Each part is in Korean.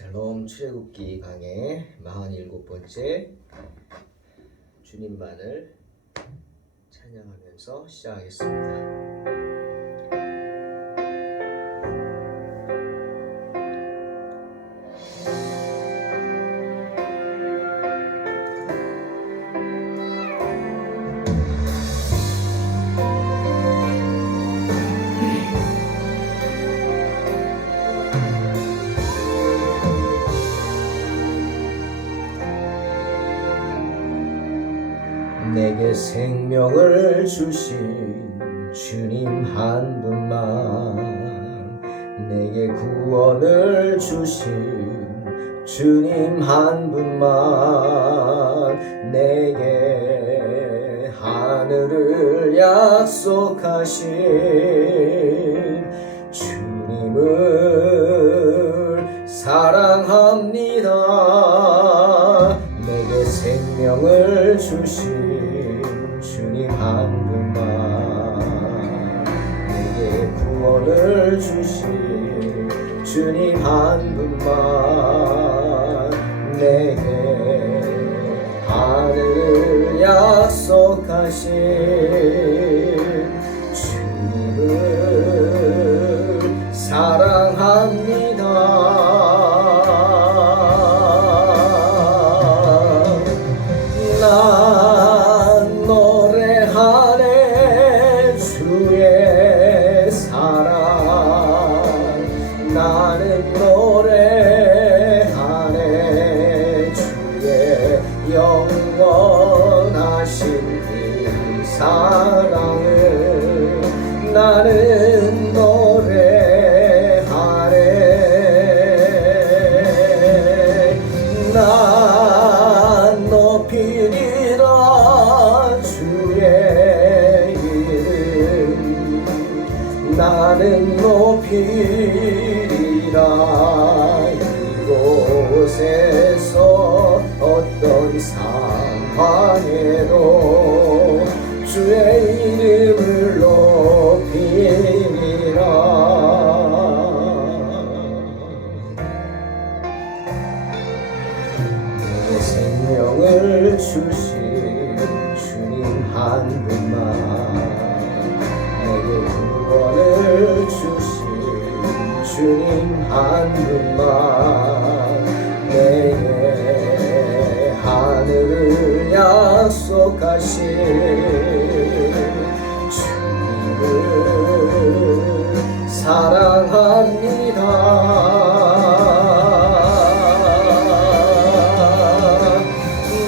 샬롬 출애굽기 강의 47번째 주님만을 찬양하면서 시작하겠습니다. 내게 생명을 주신 주님 한 분만, 내게 구원을 주신 주님 한 분만, 내게 하늘을 약속하신 주님을 사랑합니다. 내게 생명을 주신 주님 한 분만, 내게 구원을 주신 주님 한 분만, 내게 하늘을 약속하신 주님을 사랑합니다. 난 노래하네 주의 사랑, 나는 노래하네 주의 영원하신 그 사랑을, 나는 노래하네. 난 높이리라 주의 이름, 나는 높이리라. 이곳에서 어떤 상황에도 주의 이름을 높이리라. 내 생명을 주신 주님 한 분만, 내게 구원을 주신 주님 한 분만, 내게 하늘을 약속하신 주님을 사랑합니다.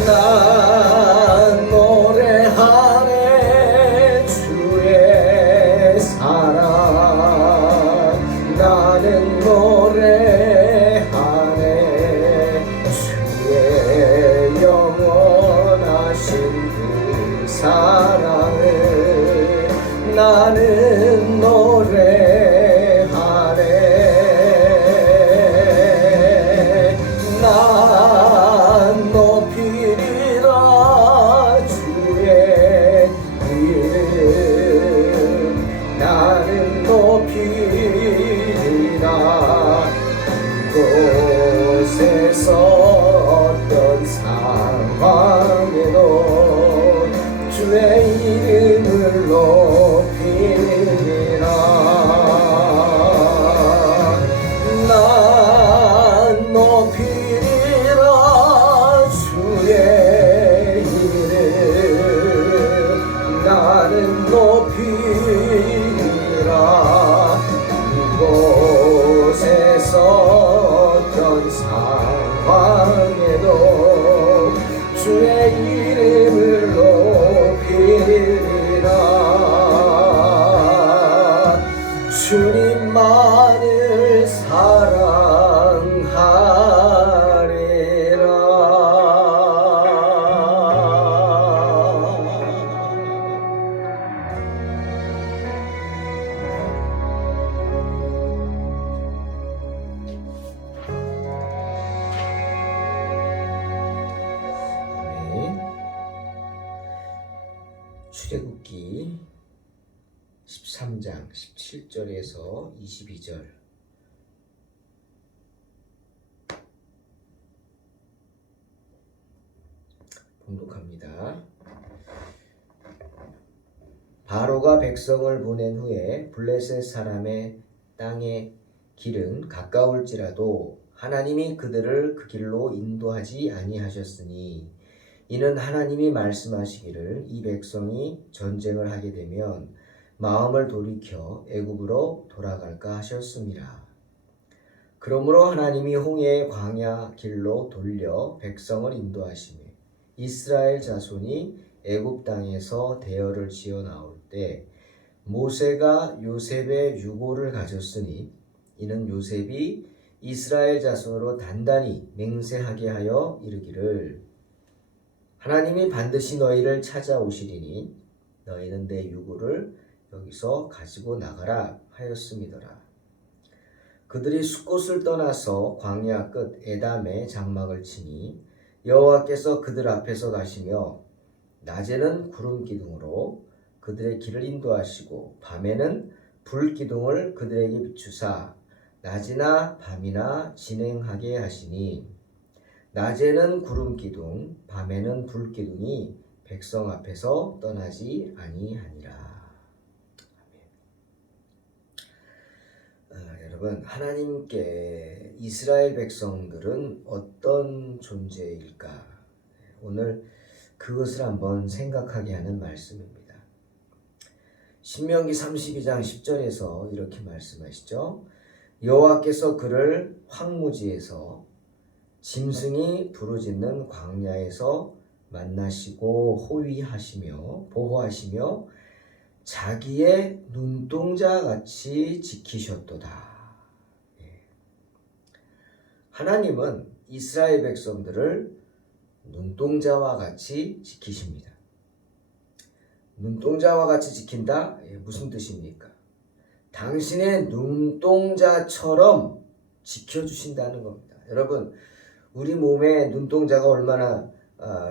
난 노래하네 주의 사랑, 나는 노래하네 주의 영원하신 그 사랑을, 나는 노래하네. 난 높이리라 주의 이름, 나는 높이리라. 이곳에서 어떤 상황에도 주의 이름을 높이리라. 난 높이리라 주의 이름, 나는 높이리라. 이곳에서 어떤 상황에도 주의 이름을 높이리라. 주님만을 사랑하리라. 출애굽기 13장 17절에서 22절 봉독합니다. 바로가 백성을 보낸 후에 블레셋 사람의 땅의 길은 가까울지라도 하나님이 그들을 그 길로 인도하지 아니하셨으니 이는 하나님이 말씀하시기를 이 백성이 전쟁을 하게 되면 마음을 돌이켜 애굽으로 돌아갈까 하셨습니다. 그러므로 하나님이 홍해의 광야 길로 돌려 백성을 인도하시며 이스라엘 자손이 애굽 땅에서 대열을 지어 나올 때 모세가 요셉의 유고를 가졌으니 이는 요셉이 이스라엘 자손으로 단단히 맹세하게 하여 이르기를 하나님이 반드시 너희를 찾아오시리니 너희는 내 유고를 여기서 가지고 나가라 하였음이더라. 그들이 숫곳을 떠나서 광야 끝 에담에 장막을 치니 여호와께서 그들 앞에서 가시며 낮에는 구름 기둥으로 그들의 길을 인도하시고 밤에는 불 기둥을 그들에게 비추사 낮이나 밤이나 진행하게 하시니 낮에는 구름 기둥 밤에는 불 기둥이 백성 앞에서 떠나지 아니하니라. 여러분, 하나님께 이스라엘 백성들은 어떤 존재일까? 오늘 그것을 한번 생각하게 하는 말씀입니다. 신명기 32장 10절에서 이렇게 말씀하시죠. 여호와께서 그를 황무지에서 짐승이 부르짖는 광야에서 만나시고 호위하시며 보호하시며 자기의 눈동자 같이 지키셨도다. 하나님은 이스라엘 백성들을 눈동자와 같이 지키십니다. 눈동자와 같이 지킨다? 무슨 뜻입니까? 당신의 눈동자처럼 지켜주신다는 겁니다. 여러분, 우리 몸에 눈동자가 얼마나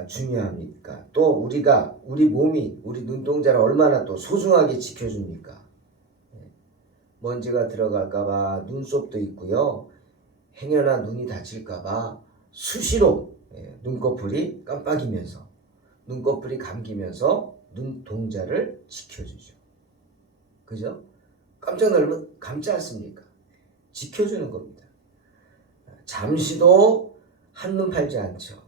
중요합니까? 또 우리 몸이 우리 눈동자를 얼마나 또 소중하게 지켜줍니까? 먼지가 들어갈까봐 눈썹도 있고요. 행여나 눈이 다칠까봐 수시로 눈꺼풀이 깜빡이면서 눈꺼풀이 감기면서 눈동자를 지켜주죠. 그죠? 깜짝 놀라면 감지 않습니까? 지켜주는 겁니다. 잠시도 한눈 팔지 않죠.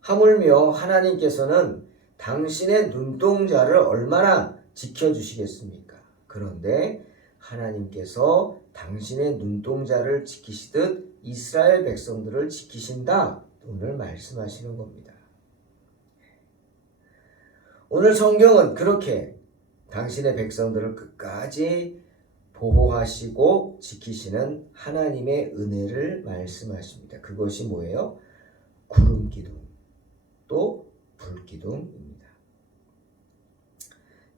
하물며 하나님께서는 당신의 눈동자를 얼마나 지켜주시겠습니까? 그런데 하나님께서 당신의 눈동자를 지키시듯 이스라엘 백성들을 지키신다. 오늘 말씀하시는 겁니다. 오늘 성경은 그렇게 당신의 백성들을 끝까지 보호하시고 지키시는 하나님의 은혜를 말씀하십니다. 그것이 뭐예요? 구름 기둥, 또 불 기둥입니다.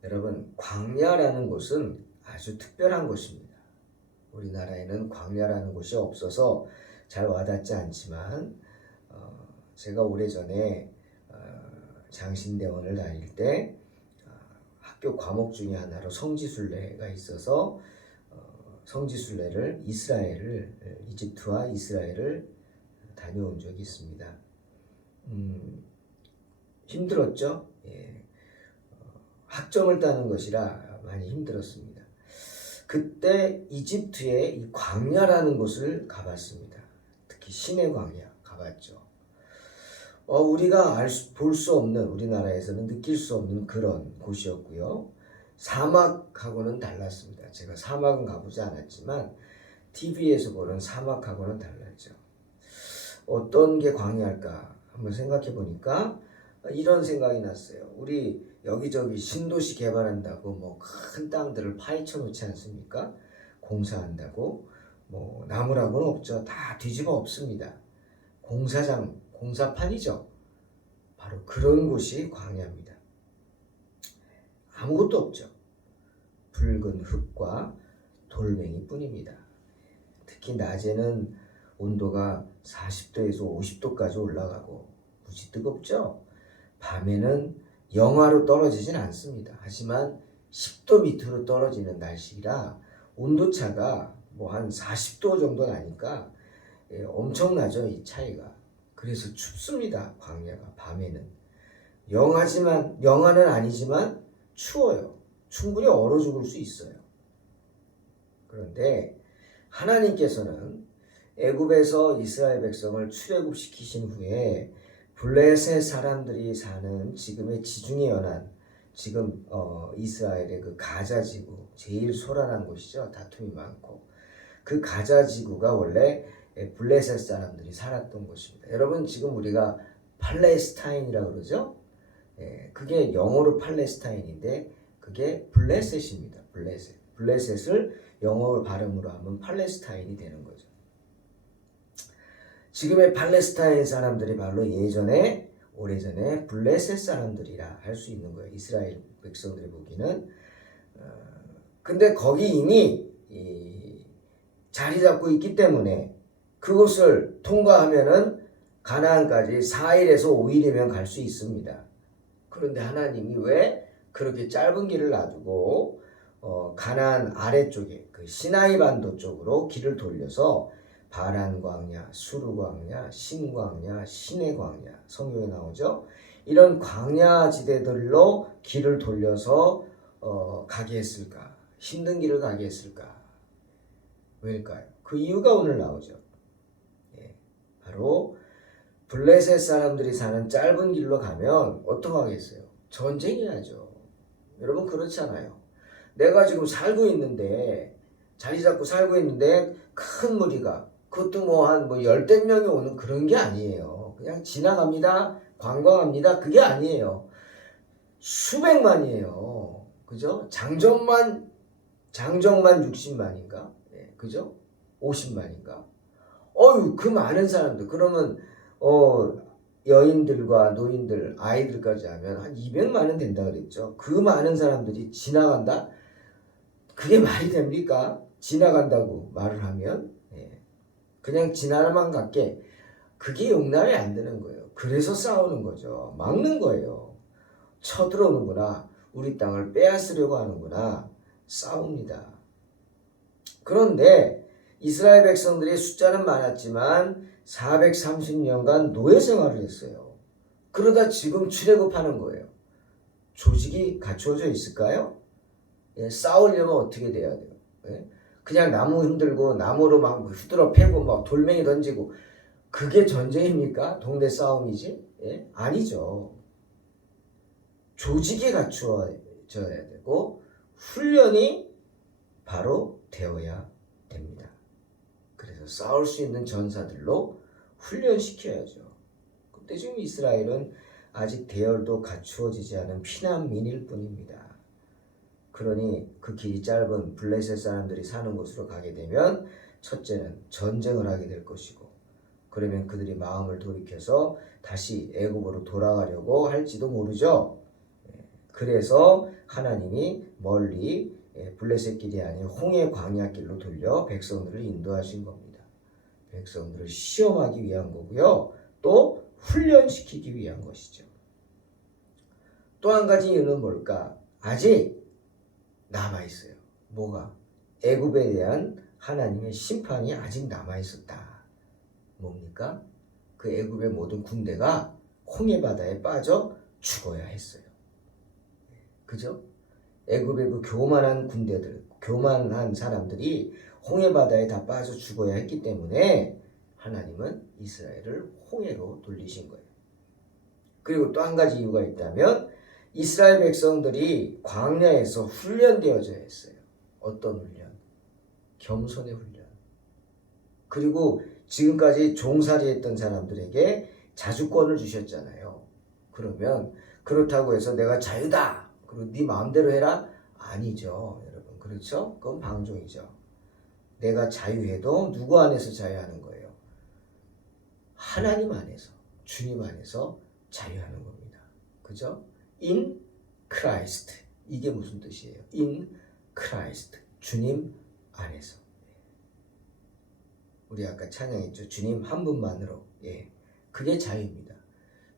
여러분, 광야라는 곳은 아주 특별한 곳입니다. 우리나라에는 광야라는 곳이 없어서 잘 와닿지 않지만 제가 오래전에 장신대원을 다닐 때 학교 과목 중에 하나로 성지순례가 있어서 성지순례를 이집트와 이스라엘을 다녀온 적이 있습니다. 힘들었죠. 학점을 따는 것이라 많이 힘들었습니다. 그때 이집트의 이 광야라는 곳을 가봤습니다. 특히 시내 광야 가봤죠. 우리가 볼 수 없는, 우리나라에서는 느낄 수 없는 그런 곳이었고요. 사막하고는 달랐습니다. 제가 사막은 가보지 않았지만 TV에서 보는 사막하고는 달랐죠. 어떤 게 광야일까 한번 생각해 보니까 이런 생각이 났어요. 우리 여기저기 신도시 개발한다고 뭐 큰 땅들을 파헤쳐 놓지 않습니까? 공사한다고 뭐 나무라고는 없죠. 다 뒤집어 엎습니다. 공사장, 공사판이죠. 바로 그런 곳이 광야입니다. 아무것도 없죠. 붉은 흙과 돌멩이 뿐입니다. 특히 낮에는 온도가 40도에서 50도까지 올라가고 무지 뜨겁죠. 밤에는 영하로 떨어지진 않습니다. 하지만 10도 밑으로 떨어지는 날씨라 온도차가 뭐 한 40도 정도 나니까 엄청나죠, 이 차이가. 그래서 춥습니다. 광야가 밤에는. 영하는 아니지만 추워요. 충분히 얼어 죽을 수 있어요. 그런데 하나님께서는 애굽에서 이스라엘 백성을 출애굽시키신 후에 블레셋 사람들이 사는 지금의 지중해 연안, 지금 이스라엘의 그 가자 지구, 제일 소란한 곳이죠. 다툼이 많고 그 가자 지구가 원래 블레셋 사람들이 살았던 곳입니다. 여러분 지금 우리가 팔레스타인이라고 그러죠. 그게 영어로 팔레스타인인데 그게 블레셋입니다. 블레셋을 영어 발음으로 하면 팔레스타인이 되는 거죠. 지금의 팔레스타인 사람들이 바로 오래전에 블레셋 사람들이라 할 수 있는 거예요. 이스라엘 백성들이 보기는. 근데 거기 이미 자리 잡고 있기 때문에 그곳을 통과하면은 가나안까지 4일에서 5일이면 갈 수 있습니다. 그런데 하나님이 왜 그렇게 짧은 길을 놔두고 가나안 아래쪽에 그 시나이 반도 쪽으로 길을 돌려서 바란 광야, 수르 광야, 신 광야, 신의 광야 성경에 나오죠. 이런 광야 지대들로 길을 돌려서 가게 했을까? 힘든 길을 가게 했을까? 왜일까요? 그 이유가 오늘 나오죠. 바로 블레셋 사람들이 사는 짧은 길로 가면 어떡하겠어요? 전쟁해야죠. 여러분 그렇잖아요. 내가 지금 살고 있는데 자리 잡고 살고 있는데 큰 무리가 그것도 뭐 한 열댓 명이 오는 그런 게 아니에요. 그냥 지나갑니다. 관광합니다. 그게 아니에요. 수백만이에요. 그죠? 장정만 60만인가? 그죠? 50만인가? 그 많은 사람들. 그러면 여인들과 노인들, 아이들까지 하면 한 200만은 된다 그랬죠. 그 많은 사람들이 지나간다? 그게 말이 됩니까? 지나간다고 말을 하면 그냥 지나만 갈게. 그게 용납이 안 되는 거예요. 그래서 싸우는 거죠. 막는 거예요. 쳐들어오는구나. 우리 땅을 빼앗으려고 하는구나. 싸웁니다. 그런데 이스라엘 백성들의 숫자는 많았지만 430년간 노예 생활을 했어요. 그러다 지금 출애굽하는 거예요. 조직이 갖추어져 있을까요? 싸우려면 어떻게 돼야 돼요? 그냥 나무 흔들고 나무로 막 후드러 패고 막 돌멩이 던지고 그게 전쟁입니까? 동네 싸움이지? 아니죠. 조직이 갖추어져야 되고 훈련이 바로 되어야 됩니다. 그래서 싸울 수 있는 전사들로 훈련시켜야죠. 근데 지금 이스라엘은 아직 대열도 갖추어지지 않은 피난민일 뿐입니다. 그러니 그 길이 짧은 블레셋 사람들이 사는 곳으로 가게 되면 첫째는 전쟁을 하게 될 것이고 그러면 그들이 마음을 돌이켜서 다시 애굽으로 돌아가려고 할지도 모르죠. 그래서 하나님이 멀리 블레셋 길이 아닌 홍해 광야 길로 돌려 백성들을 인도하신 겁니다. 백성들을 시험하기 위한 거고요. 또 훈련시키기 위한 것이죠. 또 한 가지 이유는 뭘까? 아직 남아있어요. 뭐가? 애굽에 대한 하나님의 심판이 아직 남아있었다. 뭡니까? 그 애굽의 모든 군대가 홍해 바다에 빠져 죽어야 했어요. 그죠? 애굽의 그 교만한 군대들, 교만한 사람들이 홍해 바다에 다 빠져 죽어야 했기 때문에 하나님은 이스라엘을 홍해로 돌리신 거예요. 그리고 또 한 가지 이유가 있다면 이스라엘 백성들이 광야에서 훈련되어져야 했어요. 어떤 훈련? 겸손의 훈련. 그리고 지금까지 종살이 했던 사람들에게 자주권을 주셨잖아요. 그러면 그렇다고 해서 내가 자유다. 그리고 네 마음대로 해라? 아니죠, 여러분. 그렇죠? 그건 방종이죠. 내가 자유해도 누구 안에서 자유하는 거예요? 하나님 안에서, 주님 안에서 자유하는 겁니다. 그죠? In Christ. 이게 무슨 뜻이에요? In Christ. 주님 안에서. 우리 아까 찬양했죠. 주님 한 분만으로. 그게 자유입니다.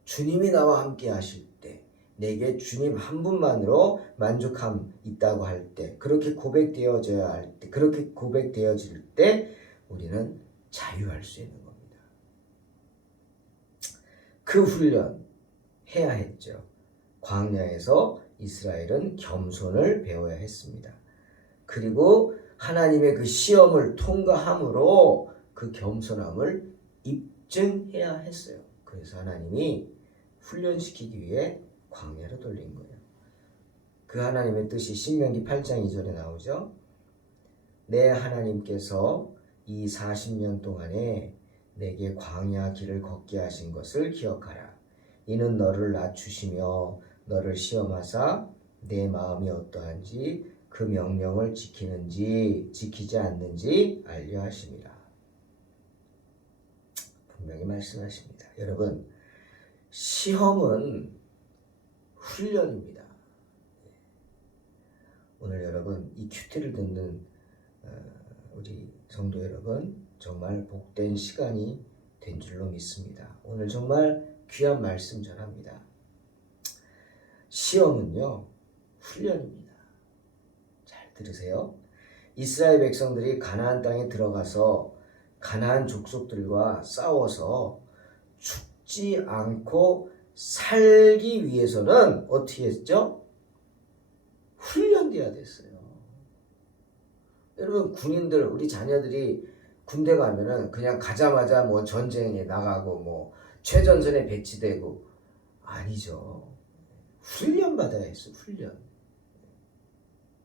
주님이 나와 함께 하실 때, 내게 주님 한 분만으로 만족함 있다고 할 때, 그렇게 고백되어져야 할 때, 그렇게 고백되어질 때 우리는 자유할 수 있는 겁니다. 그 훈련 해야 했죠. 광야에서 이스라엘은 겸손을 배워야 했습니다. 그리고 하나님의 그 시험을 통과함으로 그 겸손함을 입증해야 했어요. 그래서 하나님이 훈련시키기 위해 광야로 돌린 거예요. 그 하나님의 뜻이 신명기 8장 2절에 나오죠. 내 하나님께서 이 40년 동안에 내게 광야 길을 걷게 하신 것을 기억하라. 이는 너를 낮추시며 너를 시험하사 내 마음이 어떠한지 그 명령을 지키는지 지키지 않는지 알려 하심이라. 분명히 말씀하십니다. 여러분, 시험은 훈련입니다. 오늘 여러분 이 큐티를 듣는 우리 성도 여러분 정말 복된 시간이 된 줄로 믿습니다. 오늘 정말 귀한 말씀 전합니다. 시험은요 훈련입니다. 잘 들으세요. 이스라엘 백성들이 가나안 땅에 들어가서 가나안 족속들과 싸워서 죽지 않고 살기 위해서는 어떻게 했죠? 훈련돼야 됐어요. 여러분 군인들 우리 자녀들이 군대 가면은 그냥 가자마자 뭐 전쟁에 나가고 뭐 최전선에 배치되고 아니죠. 훈련 받아야 했어. 훈련.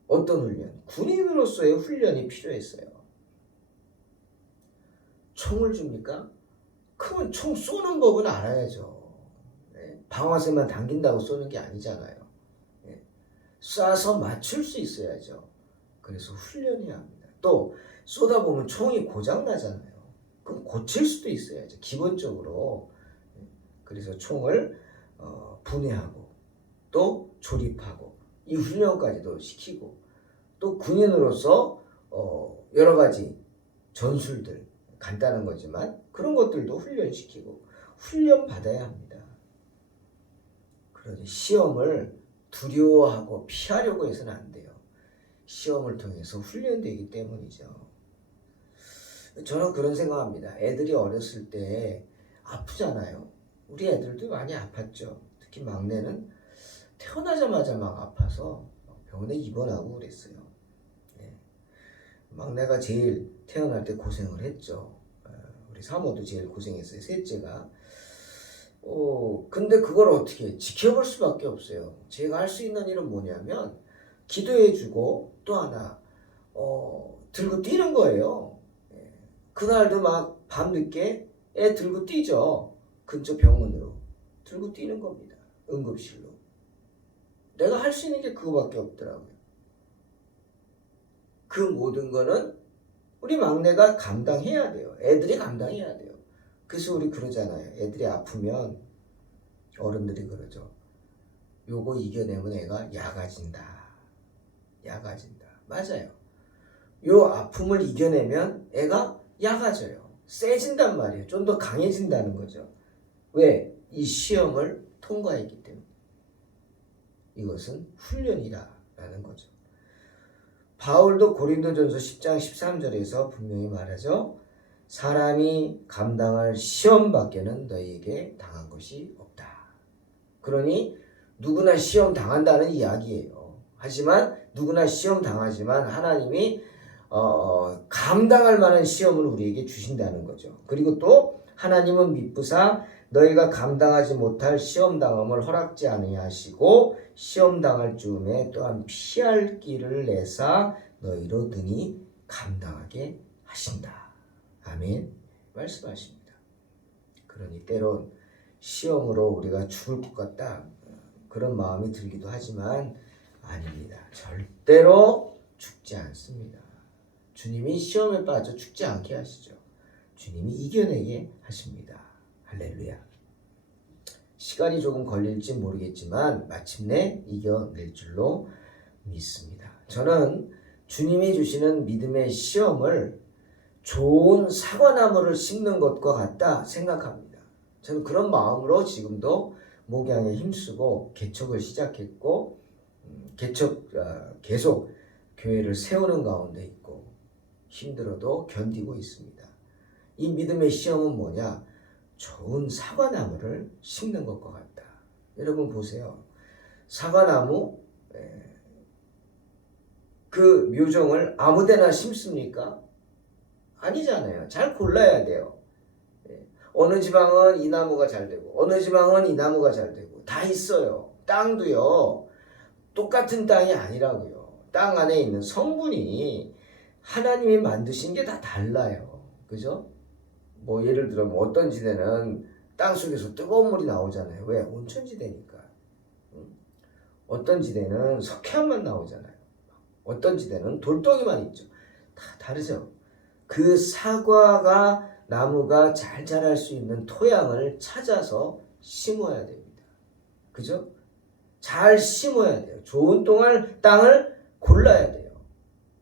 어떤 훈련? 군인으로서의 훈련이 필요했어요. 총을 줍니까? 그러면 총 쏘는 법은 알아야죠. 방아쇠만 당긴다고 쏘는 게 아니잖아요. 쏴서 맞출 수 있어야죠. 그래서 훈련해야 합니다. 또 쏘다 보면 총이 고장 나잖아요. 그럼 고칠 수도 있어야죠. 기본적으로. 그래서 총을 분해하고 또 조립하고 이 훈련까지도 시키고 또 군인으로서 여러 가지 전술들 간단한 거지만 그런 것들도 훈련시키고 훈련 받아야 합니다. 그러니 시험을 두려워하고 피하려고 해서는 안 돼요. 시험을 통해서 훈련되기 때문이죠. 저는 그런 생각합니다. 애들이 어렸을 때 아프잖아요. 우리 애들도 많이 아팠죠. 특히 막내는 태어나자마자 막 아파서 병원에 입원하고 그랬어요. 막내가 제일 태어날 때 고생을 했죠. 우리 사모도 제일 고생했어요. 셋째가. 근데 그걸 어떻게 지켜볼 수밖에 없어요. 제가 할 수 있는 일은 뭐냐면 기도해주고 또 하나 들고 뛰는 거예요. 그날도 막 밤늦게 애 들고 뛰죠. 근처 병원으로 들고 뛰는 겁니다. 응급실로. 내가 할 수 있는 게 그거밖에 없더라고요. 그 모든 거는 우리 막내가 감당해야 돼요. 애들이 감당해야 돼요. 그래서 우리 그러잖아요. 애들이 아프면 어른들이 그러죠. 요거 이겨내면 애가 약아진다. 약아진다. 맞아요. 요 아픔을 이겨내면 애가 약아져요. 세진단 말이에요. 좀 더 강해진다는 거죠. 왜? 이 시험을 통과했기 때문에. 이것은 훈련이라는 거죠. 바울도 고린도전서 10장 13절에서 분명히 말하죠. 사람이 감당할 시험 밖에는 너희에게 당한 것이 없다. 그러니 누구나 시험 당한다는 이야기예요. 하지만 누구나 시험 당하지만 하나님이 감당할 만한 시험을 우리에게 주신다는 거죠. 그리고 또 하나님은 미쁘사 너희가 감당하지 못할 시험 당함을 허락지 아니하시고 시험 당할 즈음에 또한 피할 길을 내사 너희로 등이 감당하게 하신다. 아멘. 말씀하십니다. 그러니 때론 시험으로 우리가 죽을 것 같다 그런 마음이 들기도 하지만 아닙니다. 절대로 죽지 않습니다. 주님이 시험에 빠져 죽지 않게 하시죠. 주님이 이겨내게 하십니다. 할렐루야. 시간이 조금 걸릴지 모르겠지만 마침내 이겨낼 줄로 믿습니다. 저는 주님이 주시는 믿음의 시험을 좋은 사과나무를 심는 것과 같다 생각합니다. 저는 그런 마음으로 지금도 목양에 힘쓰고 개척을 시작했고 계속 교회를 세우는 가운데 있고 힘들어도 견디고 있습니다. 이 믿음의 시험은 뭐냐? 좋은 사과나무를 심는 것과 같다. 여러분 보세요. 사과나무 그 묘종을 아무데나 심습니까? 아니잖아요. 잘 골라야 돼요. 어느 지방은 이 나무가 잘 되고 어느 지방은 이 나무가 잘 되고 다 있어요. 땅도요. 똑같은 땅이 아니라고요. 땅 안에 있는 성분이 하나님이 만드신 게 다 달라요. 그죠? 뭐 예를 들어 뭐 어떤 지대는 땅 속에서 뜨거운 물이 나오잖아요. 왜? 온천지대니까. 어떤 지대는 석회암만 나오잖아요. 어떤 지대는 돌덩이만 있죠. 다 다르죠. 그 사과가 나무가 잘 자랄 수 있는 토양을 찾아서 심어야 됩니다. 그죠? 잘 심어야 돼요. 좋은 땅을 골라야 돼요.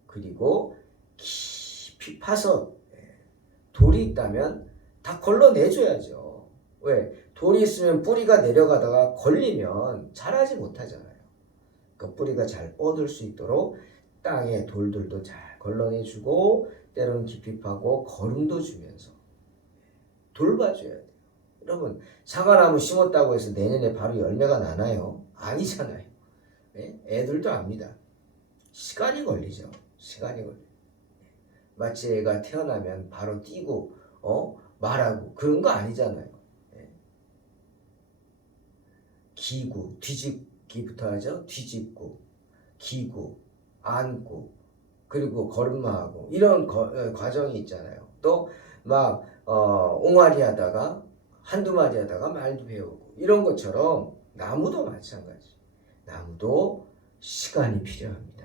그리고 깊이 파서 돌이 있다면 다 걸러내줘야죠. 왜? 돌이 있으면 뿌리가 내려가다가 걸리면 자라지 못하잖아요. 그 뿌리가 잘 뻗을 수 있도록 땅에 돌들도 잘 걸러내주고 때로는 깊이 파고 거름도 주면서 돌봐줘야 돼요. 여러분 사과나무 심었다고 해서 내년에 바로 열매가 나나요? 아니잖아요. 네? 애들도 압니다. 시간이 걸리죠. 시간이 걸려요. 마치 애가 태어나면 바로 뛰고 말하고 그런 거 아니잖아요. 네. 기구, 뒤집기부터 하죠. 뒤집고, 기구, 안고, 그리고 걸음마하고 이런 과정이 있잖아요. 또 막 옹알이 하다가 한두 마디 하다가 말도 배우고 이런 것처럼 나무도 마찬가지. 나무도 시간이 필요합니다.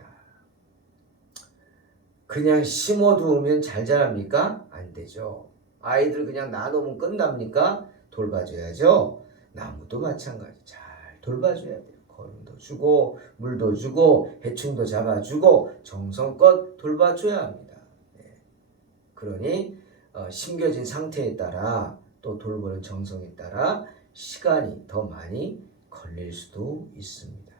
그냥 심어두면 잘 자랍니까? 안 되죠. 아이들 그냥 놔놓으면 끝납니까? 돌봐줘야죠. 나무도 마찬가지. 잘 돌봐줘야 돼요. 거름도 주고 물도 주고 해충도 잡아주고 정성껏 돌봐줘야 합니다. 네. 그러니 심겨진 상태에 따라 또 돌보는 정성에 따라 시간이 더 많이 걸릴 수도 있습니다.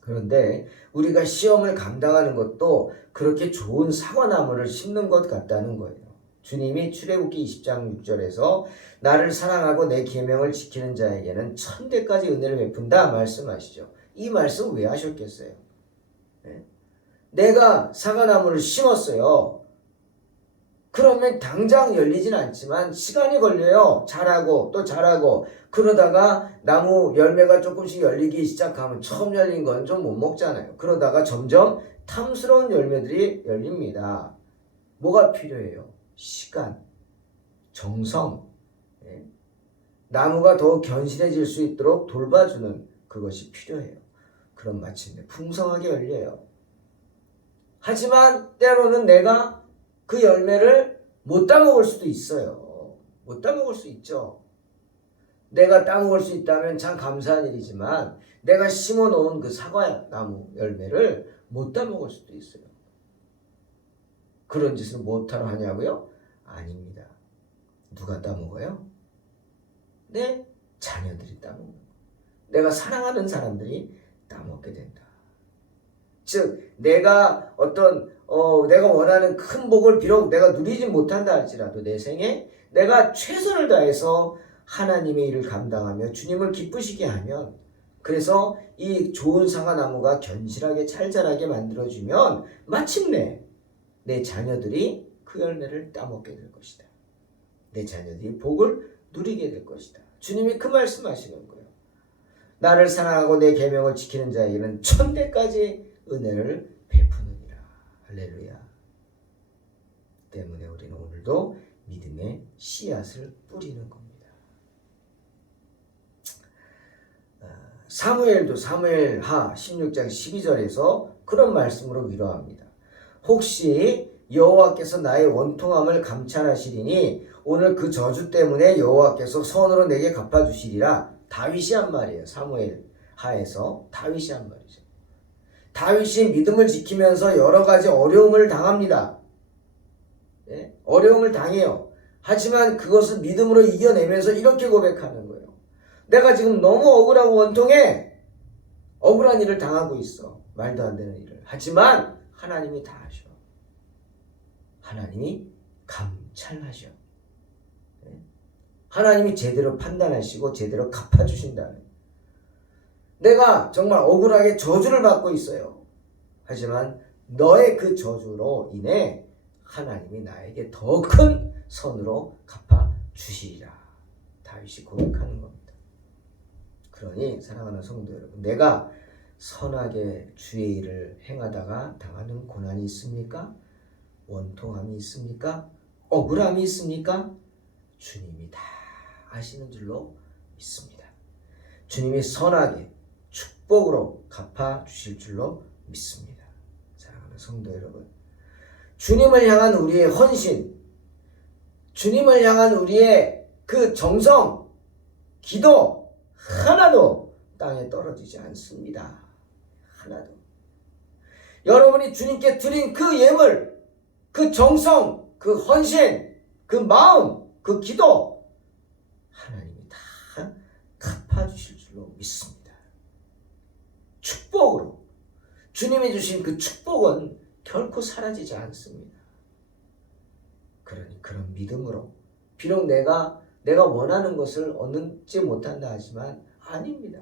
그런데 우리가 시험을 감당하는 것도 그렇게 좋은 사과나무를 심는 것 같다는 거예요. 주님이 출애굽기 20장 6절에서 나를 사랑하고 내 계명을 지키는 자에게는 천대까지 은혜를 베푼다 말씀하시죠. 이 말씀 왜 하셨겠어요? 네? 내가 사과나무를 심었어요. 그러면 당장 열리진 않지만 시간이 걸려요. 자라고 또 자라고 그러다가 나무 열매가 조금씩 열리기 시작하면 처음 열린 건 좀 못 먹잖아요. 그러다가 점점 탐스러운 열매들이 열립니다. 뭐가 필요해요? 시간, 정성, 나무가 더욱 견실해질 수 있도록 돌봐주는 그것이 필요해요. 그럼 마침내 풍성하게 열려요. 하지만 때로는 내가 그 열매를 못 따먹을 수도 있어요. 못 따먹을 수 있죠. 내가 따먹을 수 있다면 참 감사한 일이지만 내가 심어놓은 그 사과나무 열매를 못 따먹을 수도 있어요. 그런 짓을 못하러 하냐고요? 아닙니다. 누가 따먹어요? 내 자녀들이 따먹는 거예요. 내가 사랑하는 사람들이 따먹게 된다. 즉 내가 내가 원하는 큰 복을 비록 내가 누리지 못한다 할지라도 내 생에 내가 최선을 다해서 하나님의 일을 감당하며 주님을 기쁘시게 하면 그래서 이 좋은 사과나무가 견실하게 잘 자라게 만들어주면 마침내 내 자녀들이 그 열매를 따먹게 될 것이다. 내 자녀들이 복을 누리게 될 것이다. 주님이 그 말씀하시는 거예요. 나를 사랑하고 내 계명을 지키는 자에게는 천대까지 은혜를 베푸느니라. 할렐루야. 때문에 우리는 오늘도 믿음의 씨앗을 뿌리는 겁니다. 사무엘도 사무엘하 16장 12절에서 그런 말씀으로 위로합니다. 혹시 여호와께서 나의 원통함을 감찰하시리니 오늘 그 저주 때문에 여호와께서 선으로 내게 갚아주시리라. 다윗이 한 말이에요. 사무엘하에서 다윗이 한 말이죠. 다윗이 믿음을 지키면서 여러 가지 어려움을 당합니다. 네? 어려움을 당해요. 하지만 그것을 믿음으로 이겨내면서 이렇게 고백하는 거예요. 내가 지금 너무 억울하고 원통해. 억울한 일을 당하고 있어. 말도 안 되는 일을. 하지만 하나님이 다 하셔. 하나님이 감찰하셔. 네? 하나님이 제대로 판단하시고 제대로 갚아주신다는. 내가 정말 억울하게 저주를 받고 있어요. 하지만 너의 그 저주로 인해 하나님이 나에게 더 큰 선으로 갚아주시리라. 다윗이 고백하는 겁니다. 그러니 사랑하는 성도 여러분, 내가 선하게 주의 일을 행하다가 당하는 고난이 있습니까? 원통함이 있습니까? 억울함이 있습니까? 주님이 다 아시는 줄로 믿습니다. 주님이 선하게 축복으로 갚아주실 줄로 믿습니다. 사랑하는 성도 여러분, 주님을 향한 우리의 헌신, 주님을 향한 우리의 그 정성, 기도 하나도 땅에 떨어지지 않습니다. 하나도. 여러분이 주님께 드린 그 예물, 그 정성, 그 헌신, 그 마음, 그 기도 하나님이 다 갚아주실 줄로 믿습니다. 축복으로. 주님이 주신 그 축복은 결코 사라지지 않습니다. 그러니 그런 믿음으로, 비록 내가 원하는 것을 얻지 못한다 하지만 아닙니다.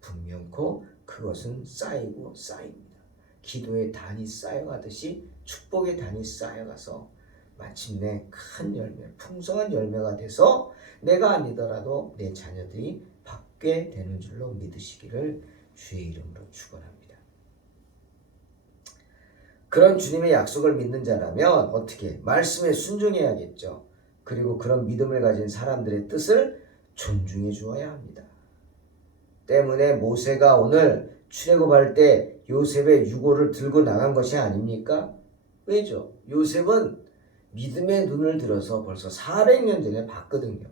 분명코 그것은 쌓이고 쌓입니다. 기도의 단이 쌓여가듯이 축복의 단이 쌓여가서 마침내 큰 열매, 풍성한 열매가 돼서 내가 아니더라도 내 자녀들이 받게 되는 줄로 믿으시기를 주의 이름으로 축원합니다. 그런 주님의 약속을 믿는 자라면 어떻게? 말씀에 순종해야겠죠. 그리고 그런 믿음을 가진 사람들의 뜻을 존중해 주어야 합니다. 때문에 모세가 오늘 출애굽할 때 요셉의 유고를 들고 나간 것이 아닙니까? 왜죠? 요셉은 믿음의 눈을 들어서 벌써 400년 전에 봤거든요.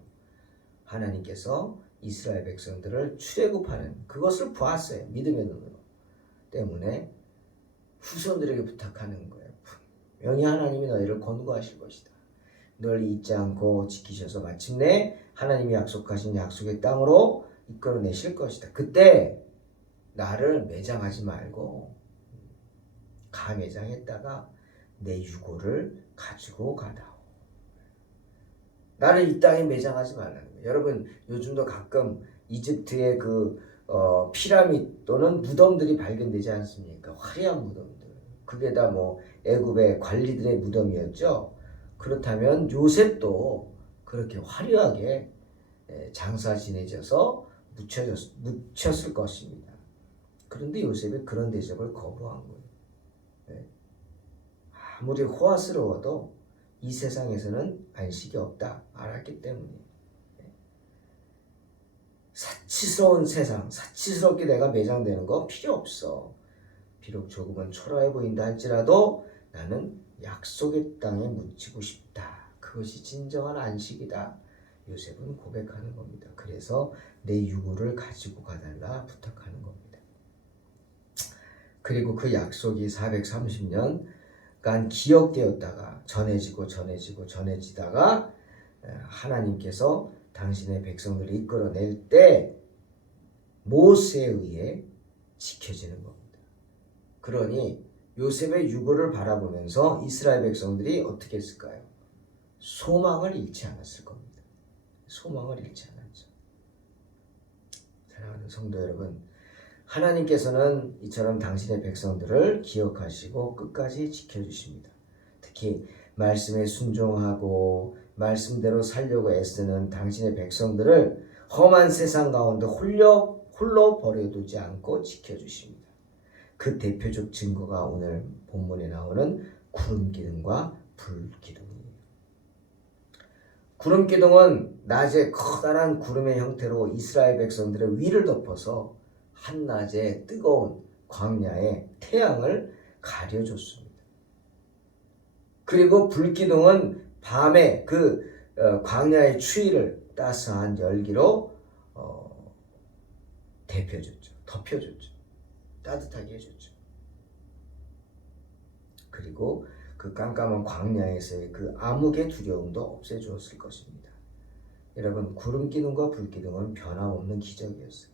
하나님께서 이스라엘 백성들을 출애굽하는 그것을 보았어요. 믿음의 눈으로. 때문에 후손들에게 부탁하는 거예요. 분명히 하나님이 너희를 권고하실 것이다. 널 잊지 않고 지키셔서 마침내 하나님이 약속하신 약속의 땅으로 이끌어내실 것이다. 그때 나를 매장하지 말고 가매장했다가 내 유고를 가지고 가다오. 나를 이 땅에 매장하지 말라는 거예요. 여러분 요즘도 가끔 이집트의 피라미드 또는 무덤들이 발견되지 않습니까? 화려한 무덤들. 그게 다 애굽의 관리들의 무덤이었죠. 그렇다면 요셉도 그렇게 화려하게 장사 지내져서 묻혔을 것입니다. 그런데 요셉이 그런 대접을 거부한 거예요. 아무리 호화스러워도 이 세상에서는 안식이 없다 알았기 때문에. 사치스러운 세상, 사치스럽게 내가 매장되는 거 필요 없어. 비록 조금은 초라해 보인다 할지라도 나는 약속의 땅에 묻히고 싶다. 그것이 진정한 안식이다. 요셉은 고백하는 겁니다. 그래서 내 유고를 가지고 가달라 부탁하는 겁니다. 그리고 그 약속이 430년간 기억되었다가 전해지다가 하나님께서 당신의 백성들을 이끌어낼 때 모세에 의해 지켜지는 겁니다. 그러니 요셉의 유고를 바라보면서 이스라엘 백성들이 어떻게 했을까요? 소망을 잃지 않았을 겁니다. 소망을 잃지 않았죠. 사랑하는 성도 여러분, 하나님께서는 이처럼 당신의 백성들을 기억하시고 끝까지 지켜주십니다. 특히 말씀에 순종하고 말씀대로 살려고 애쓰는 당신의 백성들을 험한 세상 가운데 홀로 버려두지 않고 지켜주십니다. 그 대표적 증거가 오늘 본문에 나오는 구름기둥과 불기둥이에요. 구름기둥은 낮에 커다란 구름의 형태로 이스라엘 백성들의 위를 덮어서 한낮에 뜨거운 광야의 태양을 가려줬습니다. 그리고 불기둥은 밤에 광야의 추위를 따스한 열기로 덮여줬죠. 따뜻하게 해줬죠. 그리고 그 깜깜한 광야에서의 그 암흑의 두려움도 없애주었을 것입니다. 여러분, 구름기둥과 불기둥은 변함없는 기적이었어요.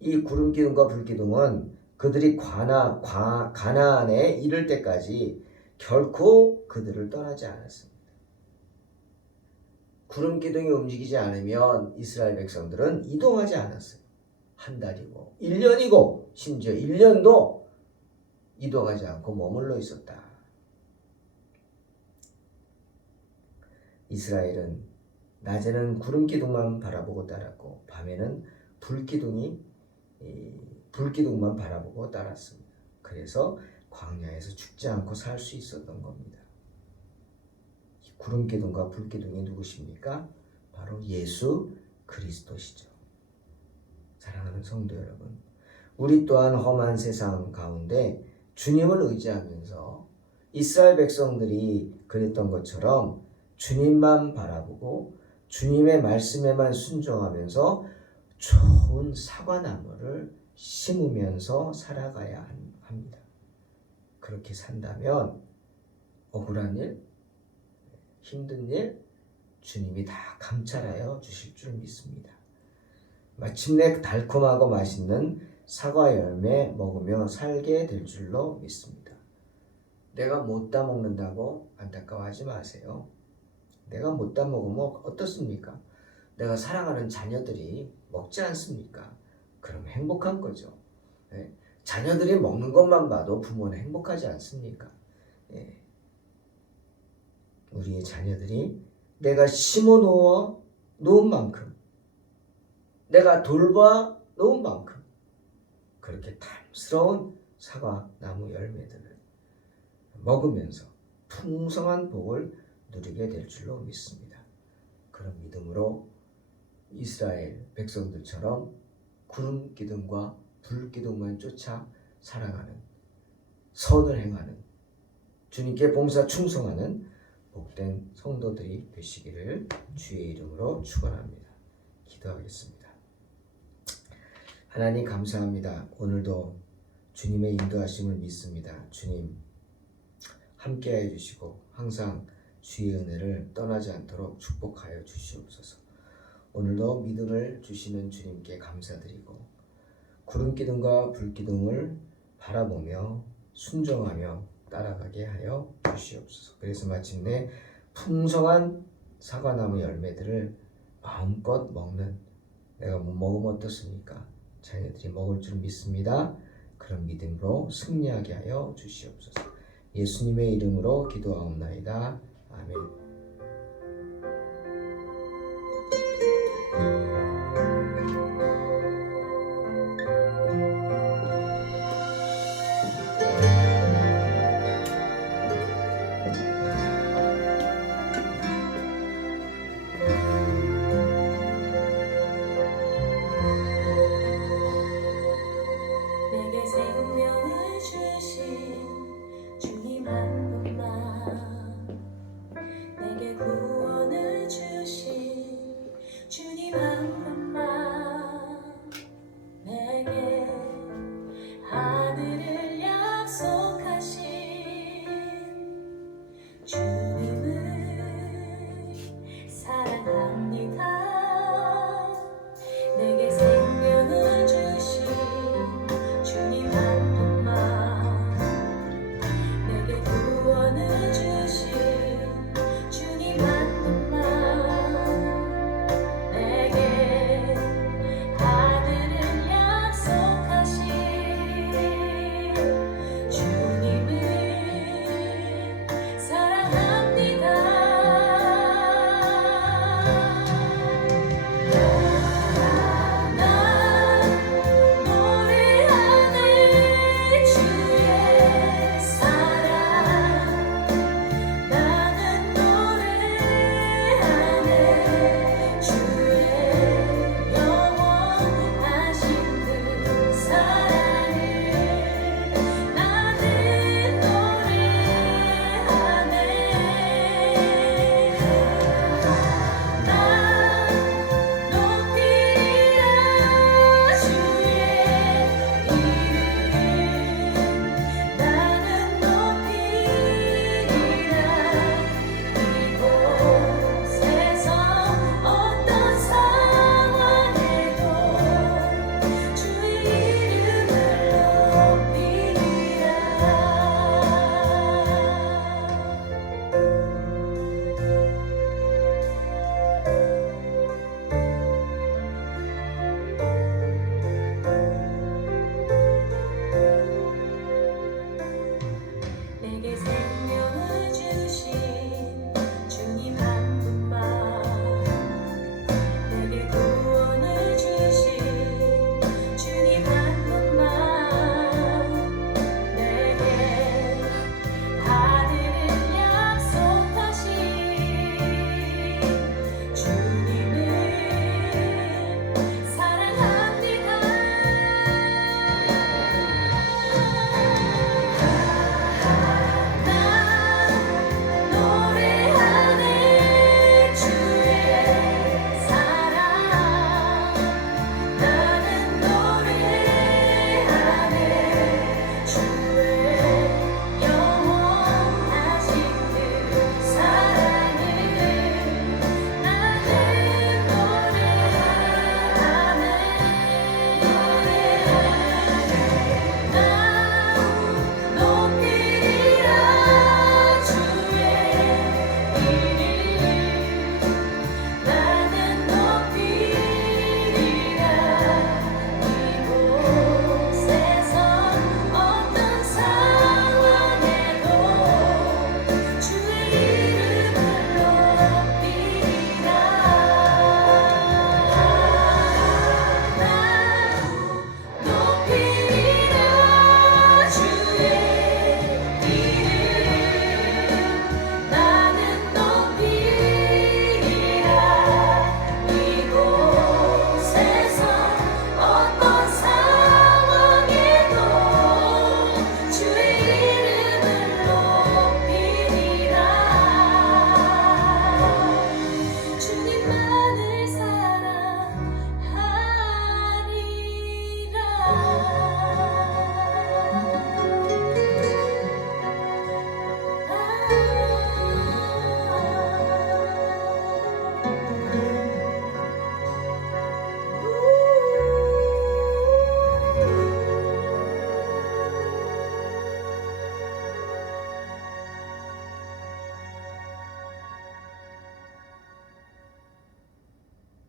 이 구름기둥과 불기둥은 그들이 가나안에 이를 때까지 결코 그들을 떠나지 않았습니다. 구름 기둥이 움직이지 않으면 이스라엘 백성들은 이동하지 않았어요. 한 달이고 1년이고 심지어 1년도 이동하지 않고 머물러 있었다. 이스라엘은 낮에는 구름 기둥만 바라보고 따랐고 밤에는 불기둥만 바라보고 따랐습니다. 그래서 광야에서 죽지 않고 살 수 있었던 겁니다. 구름 기둥과 불 기둥이 누구십니까? 바로 예수 그리스도시죠. 사랑하는 성도 여러분, 우리 또한 험한 세상 가운데 주님을 의지하면서 이스라엘 백성들이 그랬던 것처럼 주님만 바라보고 주님의 말씀에만 순종하면서 좋은 사과나무를 심으면서 살아가야 합니다. 그렇게 산다면 억울한 일, 힘든 일 주님이 다 감찰하여 주실 줄 믿습니다. 마침내 달콤하고 맛있는 사과 열매 먹으며 살게 될 줄로 믿습니다. 내가 못 다 먹는다고 안타까워하지 마세요. 내가 못 다 먹으면 어떻습니까? 내가 사랑하는 자녀들이 먹지 않습니까? 그럼 행복한 거죠. 네. 자녀들이 먹는 것만 봐도 부모는 행복하지 않습니까? 네. 우리의 자녀들이 내가 심어 놓은 만큼, 내가 돌봐 놓은 만큼 그렇게 탐스러운 사과나무 열매들을 먹으면서 풍성한 복을 누리게 될 줄로 믿습니다. 그런 믿음으로 이스라엘 백성들처럼 구름 기둥과 불 기둥만 쫓아 살아가는, 선을 행하는, 주님께 봉사 충성하는 복된 성도들이 되시기를 주의 이름으로 축원합니다. 기도하겠습니다. 하나님 감사합니다. 오늘도 주님의 인도하심을 믿습니다. 주님 함께하여 주시고 항상 주의 은혜를 떠나지 않도록 축복하여 주시옵소서. 오늘도 믿음을 주시는 주님께 감사드리고 구름 기둥과 불 기둥을 바라보며 순종하며 따라가게 하여 주시옵소서. 그래서 마침내 풍성한 사과나무 열매들을 마음껏 먹는, 내가 못 먹으면 어떻습니까? 자녀들이 먹을 줄 믿습니다. 그런 믿음으로 승리하게 하여 주시옵소서. 예수님의 이름으로 기도하옵나이다. 아멘.